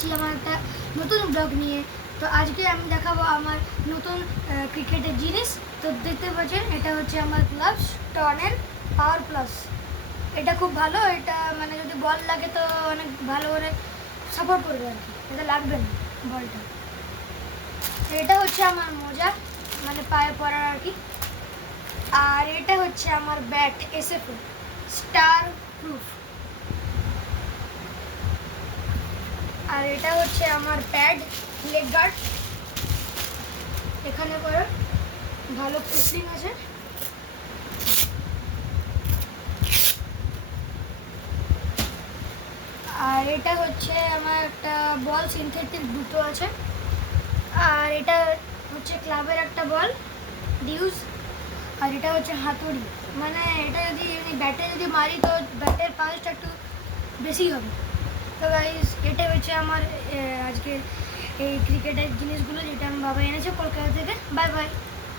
এসেছি আমার একটা নতুন ব্লগ নিয়ে। তো আজকে আমি দেখাবো আমার নতুন ক্রিকেটের জিনিস। তো দেখতে পাচ্ছেন এটা হচ্ছে আমার গ্লাভস টনের পাওয়ার প্লাস। এটা খুব ভালো, এটা মানে যদি বল লাগে তো অনেক ভালো করে সাপোর্ট করবে আর কি, এটা লাগবে না বলটা। এটা হচ্ছে আমার মোজা, মানে পায়ে পরার আর কি। আর এটা হচ্ছে আমার ব্যাট এসএফও স্টার প্রুফ। আর এটা হচ্ছে আমার প্যাড লেগ গার্ড, এখানে করে ভালো ফিটিং আছে। আর এটা হচ্ছে আমার একটা বল সিনথেটিক দুটো আছে। আর এটা হচ্ছে ক্লাবের একটা বল ডিউজ। আর এটা হচ্ছে হাতুড়ি, মানে এটা যদি ব্যাটে যদি মারি তো ব্যাটের পালসটা একটু বেশি হবে। তো গাইস এটা হচ্ছে আমার আজকে এই ক্রিকেটের জিনিসগুলো যেটা আমি বাবা এনেছে কলকাতা থেকে। Bye bye.